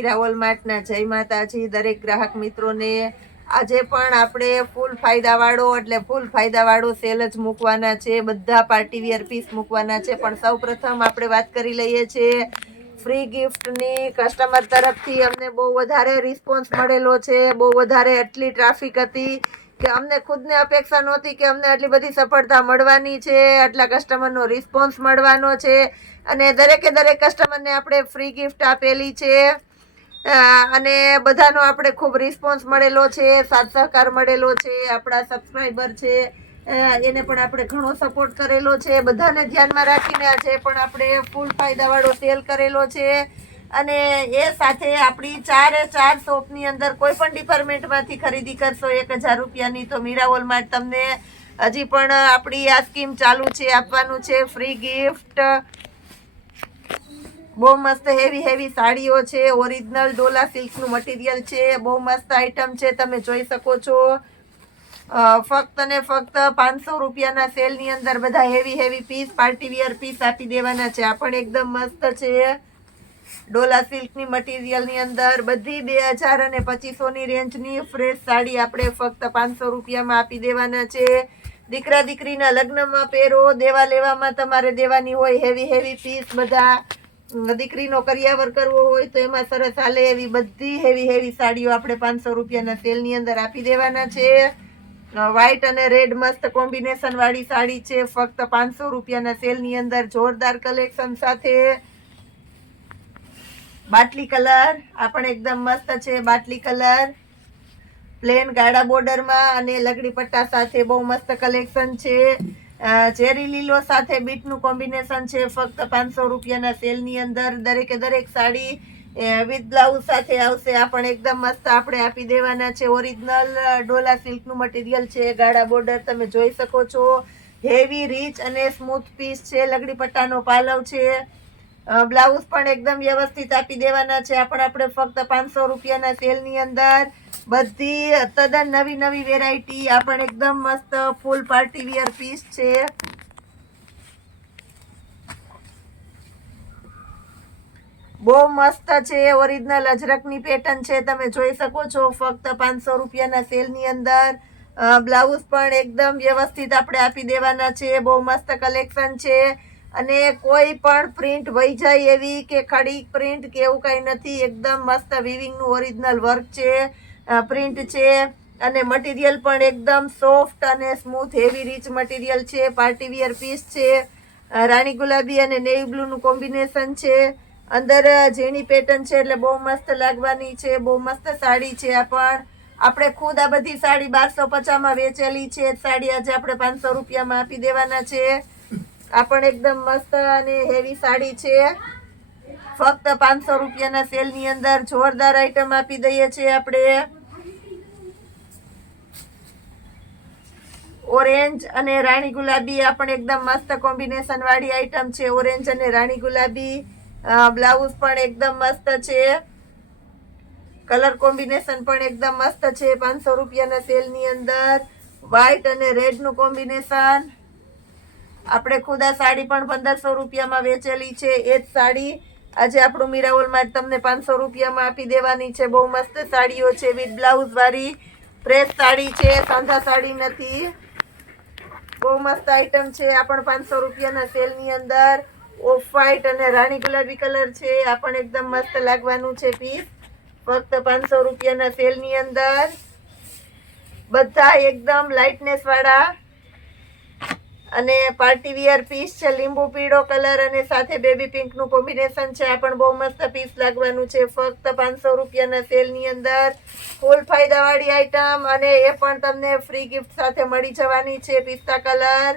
મીરાવોલ માર્ટના જય માતાજી દરેક ગ્રાહક મિત્રોને। આજે પણ આપણે ફૂલ ફાયદાવાળો એટલે ફૂલ ફાયદાવાળો સેલ જ મૂકવાના છે। બધા પાર્ટી વિયર પીસ મૂકવાના છે, પણ સૌપ્રથમ આપણે વાત કરી લઈએ છીએ ફ્રી ગિફ્ટની। કસ્ટમર તરફથી અમને બહુ વધારે રિસ્પોન્સ મળેલો છે, બહુ વધારે એટલી ટ્રાફિક હતી કે અમને ખુદને અપેક્ષા નહોતી કે અમને આટલી બધી સફળતા મળવાની છે, આટલા કસ્ટમરનો રિસ્પોન્સ મળવાનો છે અને દરેકે દરેક કસ્ટમરને આપણે ફ્રી ગિફ્ટ આપેલી છે અને બધાનો આપણે ખૂબ રિસ્પોન્સ મળેલો છે, સાથ સહકાર મળેલો છે। આપણા સબસ્ક્રાઈબર છે એને પણ આપણે ઘણો સપોર્ટ કરેલો છે, બધાને ધ્યાનમાં રાખીને આજે પણ આપણે ફૂલ ફાયદાવાળો સેલ કરેલો છે અને એ સાથે આપણી 4 શોપની અંદર કોઈ પણ ડિપાર્ટમેન્ટમાંથી ખરીદી કરશો 1000 રૂપિયાની તો મીરાવોલ માર્ટ તમને હજી પણ આપણી આ સ્કીમ ચાલુ છે, આપવાનું છે ફ્રી ગિફ્ટ। બહુ મસ્ત હેવી સાડીઓ છે, ઓરિજિનલ ડોલા સિલ્કનું મટીરિયલ છે, બહુ મસ્ત આઈટમ છે, તમે જોઈ શકો છો। ફક્ત ને ફક્ત 500 રૂપિયાના સેલની અંદર બધા heavy piece party wear piece આપી દેવાના છે। આ પણ એકદમ મસ્ત છે ડોલા સિલ્કની મટીરિયલની અંદર બધી 2000 અને 2500ની રેન્જની ફ્રેશ સાડી આપણે ફક્ત 500 રૂપિયામાં આપી દેવાના છે। દીકરા દીકરીના લગ્નમાં પહેરો, દેવા લેવામાં તમારે દેવાની હોય હેવી પીસ, બધા દીકરીનો કરિયાવર કરવો હોય તો એમાં સરસ હાલે એવી બધી હેવી સાડીઓ આપણે 500 રૂપિયાના સેલની અંદર આપી દેવાના છે। વ્હાઈટ અને રેડ મસ્ત કોમ્બિનેશન વાળી સાડી છે, ફક્ત 500 રૂપિયાના સેલની અંદર જોરદાર કલેક્શન સાથે। બાટલી કલર આ પણ એકદમ મસ્ત છે, બાટલી કલર પ્લેન ગાળા બોર્ડરમાં અને લગડી પટ્ટા સાથે બહુ મસ્ત કલેક્શન છે। ચેરી લીલો સાથે બીટનું કોમ્બિનેશન છે, ફક્ત 500 રૂપિયાના સેલની અંદર દરેકે દરેક સાડી વિથ બ્લાઉઝ સાથે આવશે। આ પણ એકદમ મસ્ત આપણે આપી દેવાના છે, ઓરિજિનલ ડોલા સિલ્કનું મટીરિયલ છે, ગાળા બોર્ડર તમે જોઈ શકો છો, હેવી રીચ અને સ્મૂથ પીસ છે, લગડી પટ્ટાનો પાલવ છે, બ્લાઉઝ પણ એકદમ વ્યવસ્થિત આપી દેવાના છે। આ પણ આપણે ફક્ત 500 રૂપિયાના સેલની અંદર બધી તદ્દન નવી વેરાયટી આ પણ એકદમ મસ્ત ફૂલ પાર્ટી વિયર પીસ છે, બહુ મસ્ત છે, ઓરિજિનલ અજરકની પેટર્ન છે, તમે જોઈ શકો છો, ફક્ત 500 રૂપિયાના સેલની અંદર બ્લાઉઝ પણ એકદમ વ્યવસ્થિત આપણે આપી દેવાના છે, બહુ મસ્ત કલેક્શન છે અને કોઈ પણ પ્રિન્ટ વહી જાય એવી કે ખડી પ્રિન્ટ કે એવું કંઈ નથી, એકદમ મસ્ત વિવિંગનું ઓરિજિનલ વર્ક છે, પ્રિન્ટ છે અને મટીરિયલ પણ એકદમ સોફ્ટ અને સ્મૂથ હેવી રીચ મટીરિયલ છે, પાર્ટી વિયર પીસ છે, રાણી ગુલાબી અને નેવી બ્લુનું કોમ્બિનેશન છે, અંદર ઝીણી પેટર્ન છે એટલે બહુ મસ્ત લાગવાની છે, બહુ મસ્ત સાડી છે। આ પણ આપણે ખુદ આ બધી સાડી 1250માં વેચેલી છે, સાડી આજે આપણે 500 રૂપિયામાં આપી દેવાના છે। આ પણ એકદમ મસ્ત અને હેવી સાડી છે, ફક્ત 500 રૂપિયાના સેલની અંદર જોરદાર આઈટમ આપી દઈએ છીએ આપણે। ઓરેન્જ અને રાણી ગુલાબી આ પણ એકદમ મસ્ત કોમ્બિનેશન વાળી આઈટમ છે, ઓરેન્જ અને રાણી ગુલાબી બ્લાઉઝ પણ એકદમ મસ્ત છે, કલર કોમ્બિનેશન પણ એકદમ મસ્ત છે, 500 રૂપિયાના સેલની અંદર વ્હાઈટ અને રેડનું કોમ્બિનેશન। આપણે ખુદ આ સાડી પણ 1500 રૂપિયામાં વેચેલી છે, એ જ સાડી આજે આપણું મીરાવોલ માર્ટ તમને 500 રૂપિયામાં આપી દેવાની છે। બહુ મસ્ત સાડીઓ છે, વિથ બ્લાઉઝ વાળી ફ્રેશ સાડી છે, સાંધા સાડી નથી, બહુ મસ્ત આઈટમ છે। આ પણ 500 રૂપિયાના સેલની અંદર ઓફ વ્હાઈટ અને રાણી ગુલાબી કલર છે, આ પણ એકદમ મસ્ત લાગવાનું છે પીસ, ફક્ત 500 રૂપિયાના સેલની અંદર બધા એકદમ લાઇટનેસ વાળા અને પાર્ટી વિયર પીસ છે, લીંબુ પીળો કલર અને સાથે બેબી પિંકનું કોમ્બિનેશન છે, આ પણ બહુ મસ્ત પીસ લાગવાનું છે, ફક્ત 500 રૂપિયાના સેલની અંદર ફૂલ ફાયદાવાળી આઈટમ અને એ પણ તમને ફ્રી ગિફ્ટ સાથે મળી જવાની છે। પિસ્તા કલર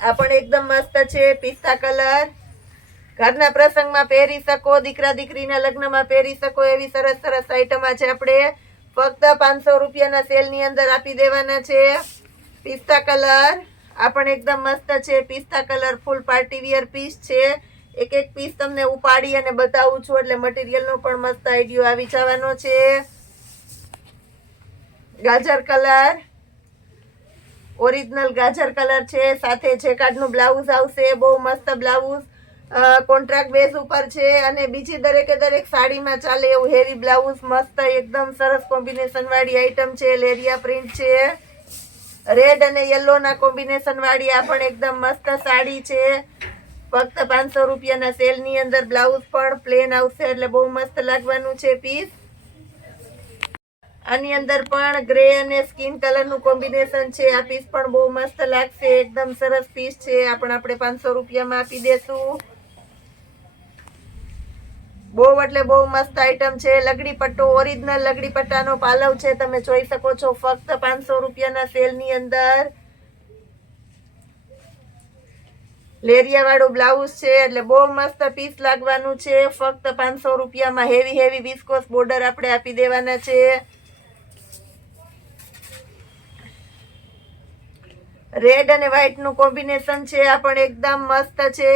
આ પણ એકદમ મસ્ત છે, પિસ્તા કલર ઘરના પ્રસંગમાં પહેરી શકો, દીકરા દીકરીના લગ્નમાં પહેરી શકો એવી સરસ આઈટમ આજે આપણે ફક્ત 500 રૂપિયાના સેલની અંદર આપી દેવાના છે। પિસ્તા કલર આ પણ એકદમ મસ્ત છે, પિસ્તા કલર ફૂલ પાર્ટી વિયર પીસ છે, એક પીસ તમને ઉપાડી અને બતાવું છું એટલે મટીરિયલનો પણ મસ્ત આઈડિયો આવી જવાનો છે। ગાજર કલર ઓરિજિનલ ગાજર કલર છે, સાથે જેકાર્ડનું બ્લાઉઝ આવશે, બહુ મસ્ત બ્લાઉઝ કોન્ટ્રાક્ટ બેઝ ઉપર છે અને બીજી દરેકે દરેક સાડીમાં ચાલે એવું હેવી બ્લાઉઝ મસ્ત એકદમ સરસ કોમ્બિનેશન વાળી આઈટમ છે. લેરિયા પ્રિન્ટ છે, રેડ અને યલો ના કોમ્બિનેશન વાળી આ પણ એકદમ મસ્ત સાડી છે. ફક્ત 500 રૂપિયાના સેલ ની અંદર બ્લાઉઝ પણ પ્લેન આવશે એટલે બહુ મસ્ત લાગવાનું છે પીસ. આની અંદર પણ ગ્રે અને સ્કિન કલર નું કોમ્બિનેશન છે. આ પીસ પણ બહુ મસ્ત લાગશે, એકદમ સરસ પીસ છે. આપણે 500 રૂપિયામાં આપી દેશું. બહુ એટલે બહુ મસ્ત આઈટમ છે. લગડી પટ્ટો ઓરિજિનલ લગડી પટ્ટાનો પાલવ છે, તમે જોઈ શકો છો. ફક્ત 500 રૂપિયાના સેલ ની અંદર લેરિયા વાળું બ્લાઉઝ છે એટલે બહુ મસ્ત પીસ લાગવાનું છે. ફક્ત 500 રૂપિયામાં હેવી હેવી વિસ્કોસ બોર્ડર આપણે આપી દેવાના છે. રેડ અને વ્હાઈટ નું કોમ્બિનેશન છે, આ પણ એકદમ મસ્ત છે.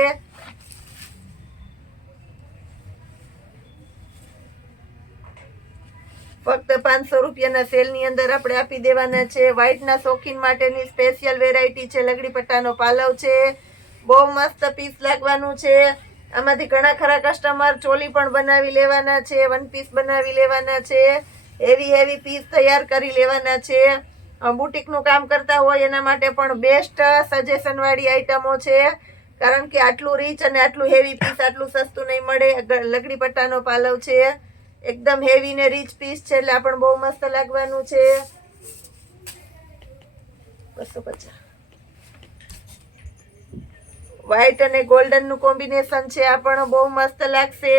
ફક્ત 500 રૂપિયાના સેલ ની અંદર આપણે આપી દેવાના છે. વ્હાઈટ ના શોખીન માટેની સ્પેશિયલ વેરાયટી છે. લગડી પટ્ટાનો પાલવ છે, બહુ મસ્ત પીસ લાગવાનું છે. આમાંથી ઘણા ખરા કસ્ટમર ચોલી પણ બનાવી લેવાના છે, વન પીસ બનાવી લેવાના છે, હેવી હેવી પીસ તૈયાર કરી લેવાના છે. બુટીક નું કામ કરતા હોય એના માટે પણ બેસ્ટ સજેશન વાળી આઈટમો છે, કારણ કે આટલું રીચ અને આટલું હેવી પીસ આટલું સસ્તું નહીં મળે. લગડી પટ્ટાનો પાલવ છે, એકદમ હેવી ને રીચ પીસ છે એટલે આ પણ બહુ મસ્ત લાગવાનું છે. 250 વ્હાઈટ અને ગોલ્ડન નું કોમ્બિનેશન છે, આ પણ બહુ મસ્ત લાગશે.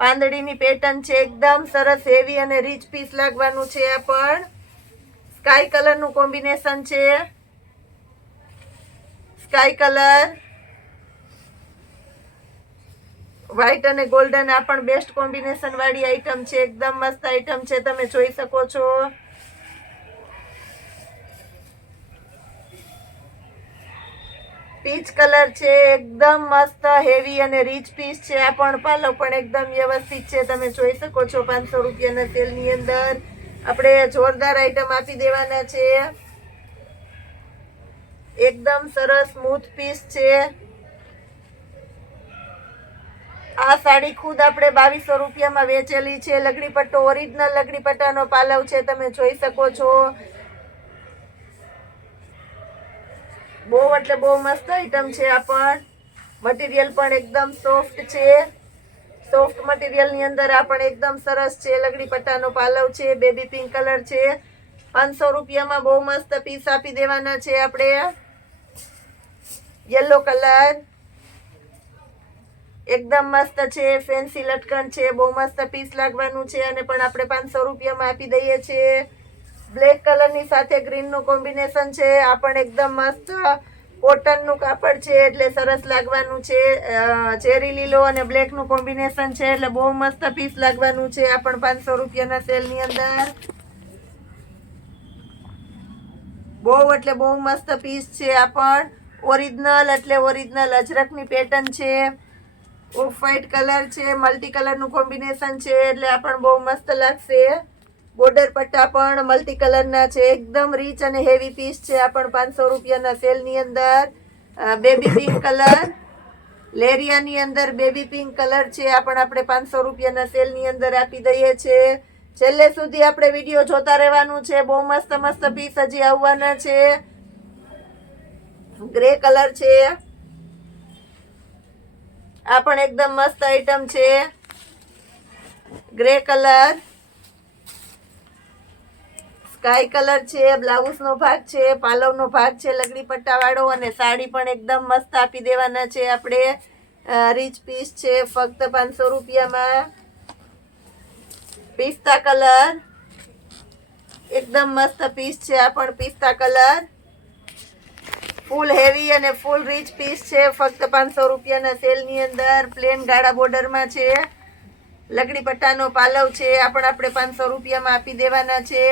પાંદડીની પેટર્ન છે, એકદમ સરસ હેવી અને રીચ પીસ લાગવાનું છે. આ પણ સ્કાય કલર નું કોમ્બિનેશન છે, સ્કાય કલર વ્હાઈટ અને ગોલ્ડન આ પણ બેસ્ટ કોમ્બિનેશન વાળી આઈટમ છે, એકદમ મસ્ત આઈટમ છે, તમે જોઈ શકો છો. પીચ કલર છે, એકદમ મસ્ત હેવી અને રીચ પીસ છે. આ પણ પાલવ પણ એકદમ વ્યવસ્થિત છે, તમે જોઈ શકો છો. 500 રૂપિયાના સેલ ની અંદર આપણે જોરદાર આઈટમ આપી દેવાના છે. એકદમ સરસ સ્મૂથ પીસ છે. આ સાડી ખુદ આપણે 2200 રૂપિયામાં વેચેલી છે. લગડી પટ્ટો ઓરિજિનલ લગડી પટ્ટાનો પાલવ છે, તમે જોઈ શકો છો. બહુ એટલે બહુ મસ્ત આઈટમ છે. આ પણ મટીરિયલ પણ એકદમ સોફ્ટ છે, સોફ્ટ મટીરિયલ ની અંદર આ પણ એકદમ સરસ છે. લગડી પટ્ટાનો પાલવ છે, બેબી પિંક કલર છે. 500 રૂપિયામાં બહુ મસ્ત પીસ આપી દેવાના છે આપણે. યલો કલર એકદમ મસ્ત છે, ફેન્સી લટકન છે, બહુ મસ્ત પીસ લાગવાનું છે અને પણ આપણે 500 રૂપિયામાં આપી દઈએ છીએ. બ્લેક કલર ની સાથે ગ્રીન નું કોમ્બિનેશન છે, આ પણ એકદમ મસ્ત કોટન નું કાપડ છે એટલે સરસ લાગવાનું છે. ચેરી લીલો અને બ્લેક નું કોમ્બિનેશન છે એટલે બહુ મસ્ત પીસ લાગવાનું છે. આ પણ 500 રૂપિયાના સેલ ની અંદર બહુ એટલે બહુ મસ્ત પીસ છે. આ પણ ઓરિજિનલ એટલે ઓરિજિનલ અજરકની પેટર્ન છે, ઓફ વ્હાઈટ કલર છે, મલ્ટી કલર નું કોમ્બિનેશન છે એટલે આ પણ બહુ મસ્ત લાગશે. બોર્ડર પટ્ટા પણ મલ્ટી કલર ના છે, એકદમ રીચ અને હેવી પીસ છે. આ પણ 500 રૂપિયાના સેલ ની અંદર બેબી પિંક કલર, લેરિયા ની અંદર બેબી પિંક કલર છે, આ પણ આપણે 500 રૂપિયાના સેલ ની અંદર આપી દઈએ છીએ. છેલ્લે સુધી આપણે વિડીયો જોતા રહેવાનું છે, બહુ મસ્ત મસ્ત પીસ હજી આવવાના છે. ગ્રે કલર છે, આ પણ એકદમ મસ્ત આઈટમ છે. ગ્રે કલર, સ્કાય કલર છે, બ્લાઉઝ નો ભાગ છે, પાલવ નો ભાગ છે લગડી પટ્ટા વાળો અને સાડી પણ એકદમ મસ્ત આપી દેવાના છે આપણે. રીચ પીસ છે, ફક્ત 500 રૂપિયામાં. પિસ્તા કલર એકદમ મસ્ત પીસ છે, આ પણ પિસ્તા કલર ફૂલ હેવી અને ફૂલ રીચ પીસ છે, ફક્ત 500 રૂપિયાના સેલ ની અંદર. પ્લેન ગાળા બોર્ડર માં છે, લગડી પટ્ટાનો પાલવ છે, આ પણ આપણે 500 રૂપિયામાં આપી દેવાના છે.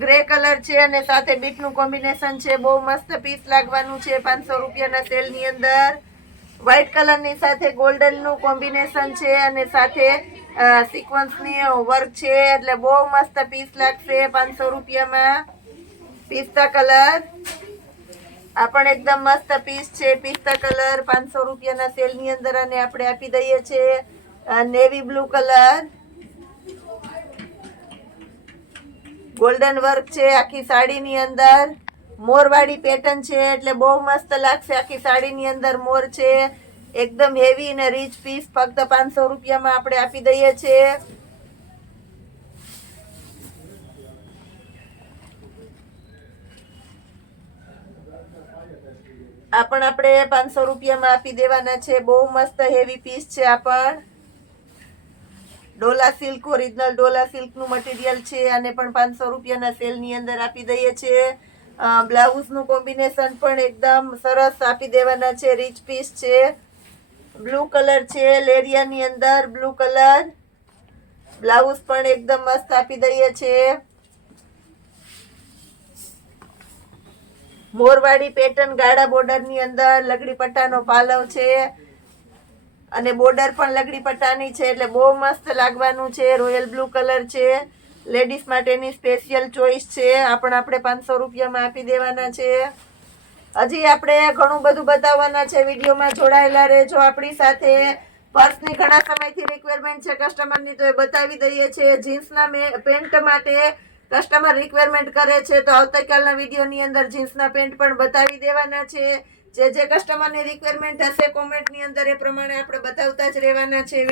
ગ્રે કલર છે અને સાથે બીટ નું કોમ્બિનેશન છે, બહુ મસ્ત પીસ લાગવાનું છે 500 રૂપિયાના સેલ ની અંદર. વ્હાઈટ કલર ની સાથે ગોલ્ડન નું કોમ્બિનેશન છે અને સાથે સિક્વન્સ ની વર્ક છે એટલે બહુ મસ્ત પીસ લાગશે 500 રૂપિયામાં. પિસ્તા કલર, આ પણ એકદમ મસ્ત પીસ છે, પિસ્તા કલર 500 રૂપિયાના સેલ ની અંદર, અને આપણે આપી દઈએ છે navy blue colour. Golden work છે આખી સાડીની અંદર, મોરવાળી પેટર્ન છે એટલે બહુ મસ્ત લાગશે. આખી સાડીની અંદર મોર છે, એકદમ હેવી અને રીચ પીસ, ફક્ત 500 રૂપિયામાં આપણે આપી દઈએ છીએ. આ પણ આપણે 500 રૂપિયામાં આપી દેવાના છે. બહુ મસ્ત હેવી પીસ છે. આ પણ Dola silk, original Dola silk નું મટીરિયલ છે. આને પણ 500 રૂપિયાના સેલ ની અંદર આપી દઈએ છીએ. બ્લાઉઝ નું કોમ્બિનેશન પણ એકદમ સરસ આપી દેવાના છે. રીચ પીસ છે, બ્લુ કલર છે, લેરિયાની અંદર બ્લુ કલર. બ્લાઉઝ પણ એકદમ મસ્ત આપી દઈએ છીએ. મોરવાડી પેટર્ન ગાળા બોર્ડર ની અંદર લગડી પટ્ટાનો પાલવ છે, અને બોર્ડર પણ લગડી પટ્ટાની છે એટલે બહુ મસ્ત લાગવાનું છે. રોયલ બ્લુ કલર છે, લેડીઝ માટેની સ્પેશિયલ ચોઈસ છે. આ પણ આપણે 500 રૂપિયામાં આપી દેવાના છે. હજી આપણે ઘણું બધું બતાવવાના છે. વિડીયોમાં જોડાયેલા રહેજો આપણી સાથે. પર્સની ઘણા સમયથી રિક્વાયરમેન્ટ છે કસ્ટમરની, તો એ બતાવી દઈએ છીએ. જીન્સના પેન્ટ માટે કસ્ટમર રિક્વાયરમેન્ટ કરે છે, તો આવતીકાલના વિડીયોની અંદર જીન્સના પેન્ટ પણ બતાવી દેવાના છે. જે કસ્ટમરની રિક્વાયરમેન્ટ હશે કોમેન્ટની અંદર એ પ્રમાણે આપણે બતાવતા જ રહેવાના છે.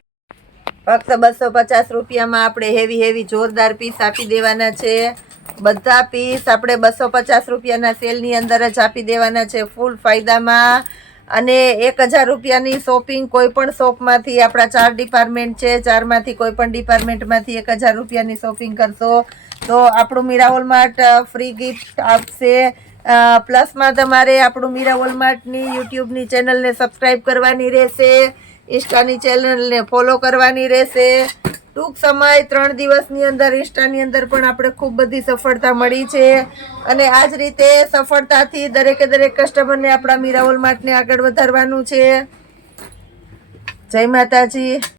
ફક્ત 250 રૂપિયામાં આપણે હેવી જોરદાર પીસ આપી દેવાના છે. બધા પીસ આપણે 250 રૂપિયાના સેલની અંદર જ આપી દેવાના છે, ફૂલ ફાયદામાં. અને 1000 રૂપિયાની શોપિંગ કોઈ પણ શોપમાંથી, આપણા 4 ડિપાર્ટમેન્ટ છે, 4માંથી કોઈ પણ ડિપાર્ટમેન્ટમાંથી 1000 રૂપિયાની શોપિંગ કરશો તો આપણું મીરા વોલમાર્ટ ફ્રી ગિફ્ટ આપશે. પ્લસમાં તમારે આપણું મીરા વોલમાર્ટની યુટ્યુબની ચેનલને સબસ્ક્રાઈબ કરવાની રહેશે, ઇન્સ્ટાની ચેનલને ફોલો કરવાની રહેશે. ટૂંક સમય 3 દિવસની અંદર ઇન્સ્ટાની અંદર પણ આપણે ખૂબ બધી સફળતા મળી છે, અને આ જ રીતે સફળતાથી દરેક કસ્ટમરને આપણા મીરા વોલમાર્ટને આગળ વધારવાનું છે. જય માતાજી.